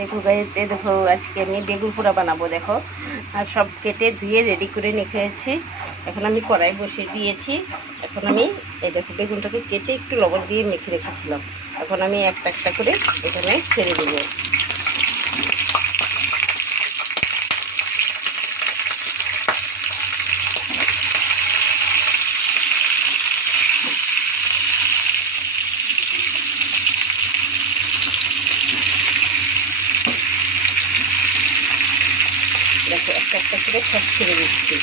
দেখো গাইস, দেখো আজকে আমি বেগুন পোড়া বানাবো। দেখো আর সব কেটে ধুয়ে রেডি করে রেখেছি। এখন আমি কড়াই বসিয়ে দিয়েছি। এখন আমি এই দেখো বেগুনটাকে কেটে একটু লবণ দিয়ে মেখে রেখেছিলাম। এখন আমি একটা একটা করে এখানে ছেড়ে দেবো। দেখো একটা একটা করে সব ছেড়ে দিচ্ছি।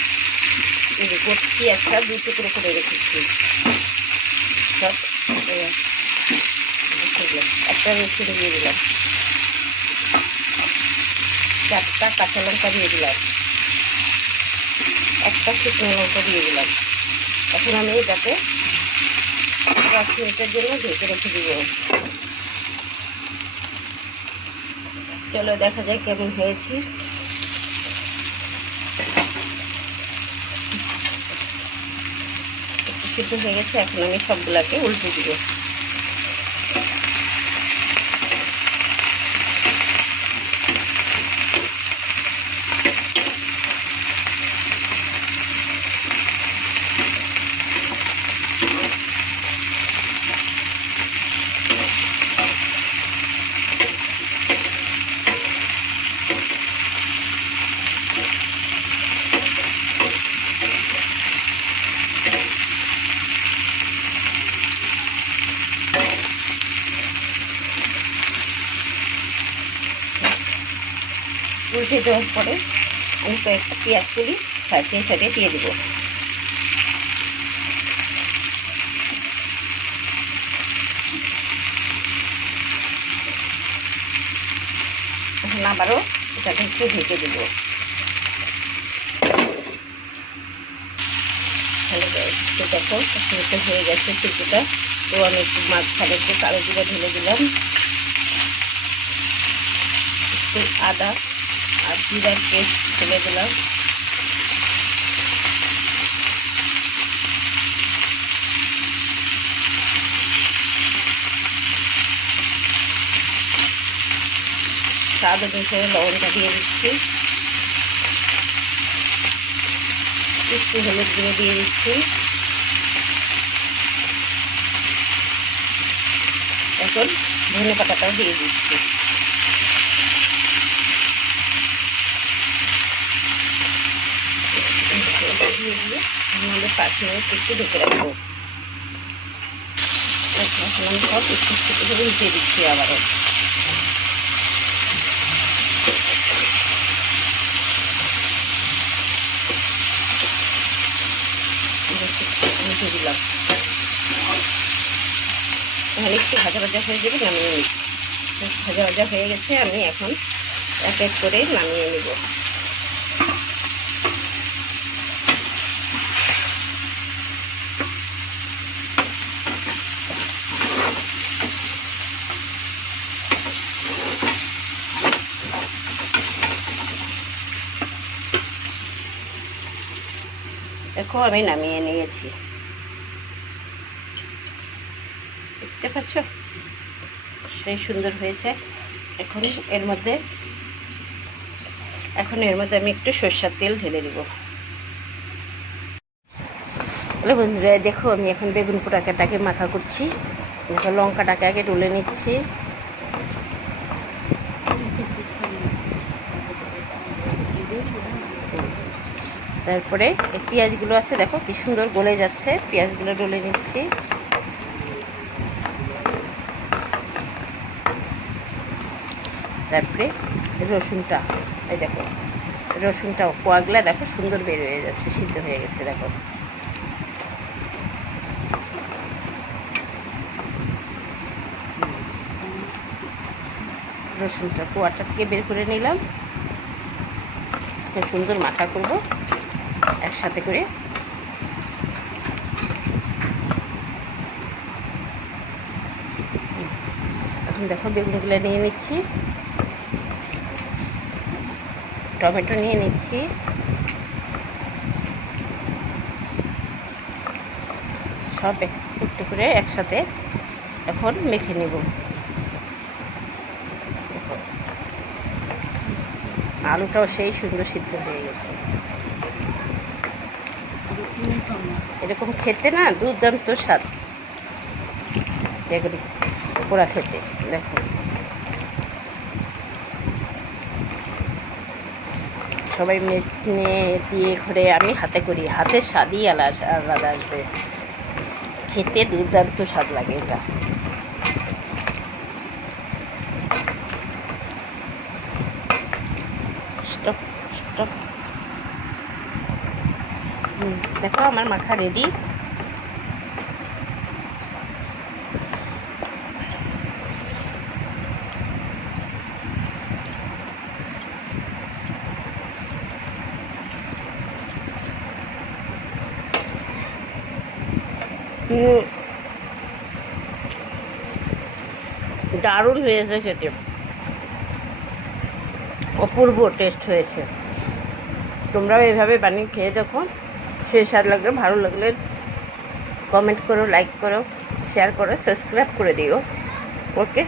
করছি একটা দুই টুকরো করে রেখেছি সব। একটা রসুন দিয়ে দিলাম, 4টা কাঁচা লঙ্কা দিয়ে দিলাম, একটা শুকনো লঙ্কা দিয়ে দিলাম। এখন আমি এটাকে 10 মিনিটের জন্য ঢেকে রেখে দিব। চলো দেখা যায় কেমন হয়েছে। সিদ্ধ হয়ে গেছে। এখন আমি সবগুলাকে উল্টে দিব। উল্টে দেওয়ার পরে আমি কয়েকটা পেঁয়াজ কুলি সাইডে দিয়ে দেবো। এখন আবারও এটাকে একটু ঢেকে দেবো। দেখো একটু হয়ে গেছে কিছুটা। তো আমি একটু মাঝখানে একটু কালো জিরা ঢেলে দিলাম, একটু আদা আর জিরার পেস্ট ঢেলে দিলাম, স্বাদ অনুসারে লবণটা দিয়ে দিচ্ছি, একটু হলুদ গুঁড়ো দিয়ে দিচ্ছি। এখন ধনে পাতাটাও দিয়ে দিচ্ছি। দিয়ে দিয়ে আমাদের 5 মিনিট একটু ঢেকে রাখবো। এখন আমি সব একটু একটু করে উল্টে দিচ্ছি আবারও। উল্টে দিলাম। তাহলে একটু ভাজা ভাজা হয়ে যাবে, নামিয়ে নিই। ভাজা ভাজা হয়ে গেছে। আমি এখন এক এক করে নামিয়ে নেব। দেখো আমি নামিয়ে নিয়েছি, দেখতে পাচ্ছ সেই সুন্দর হয়েছে। এখন এর মধ্যে আমি একটু সরষের তেল ঢেলে দেবো। হ্যালো বন্ধুরা, দেখো আমি এখন বেগুন পোড়াটাকে মাখা করছি। দেখো লঙ্কাটাকে আগে ডলে নিচ্ছি। তারপরে এই পেঁয়াজগুলো আছে, দেখো কি সুন্দর গলে যাচ্ছে। পেঁয়াজগুলো ডলে নিচ্ছি। তারপরে রসুনটা, এই দেখো রসুনটা কোয়াগুলা দেখো সুন্দর বের হয়ে যাচ্ছে, সিদ্ধ হয়ে গেছে। দেখো রসুনটা কোয়াটা থেকে বের করে নিলাম। খুব সুন্দর মাখা করব একসাথে করে। এখন দেখো বেগুনগুলো নিয়ে নিচ্ছি, টমেটো নিয়ে নিচ্ছি, সব একটু করে একসাথে এখন মেখে নেব। আলুটাও সেই সুন্দর সিদ্ধ হয়ে গেছে। এরকম খেতে না দুর্দান্ত স্বাদ বেগুনি পোড়া খেতে। দেখো সবাই মেখে দিয়ে করে আমি হাতে করি, হাতের স্বাদই আলাদা আসবে, খেতে দুর্দান্ত স্বাদ লাগে এটা। Stop stop. দেখো আমার মাখা রেডি। দারুণ হয়েছে খেতে, অপূর্ব টেস্ট হয়েছে। তোমরাও এভাবে বানিয়ে খেয়ে দেখো, সেই স্বাদ লাগবে। ভালো লাগলে কমেন্ট করো, লাইক করো, শেয়ার করো, সাবস্ক্রাইব করে দিও। ওকে।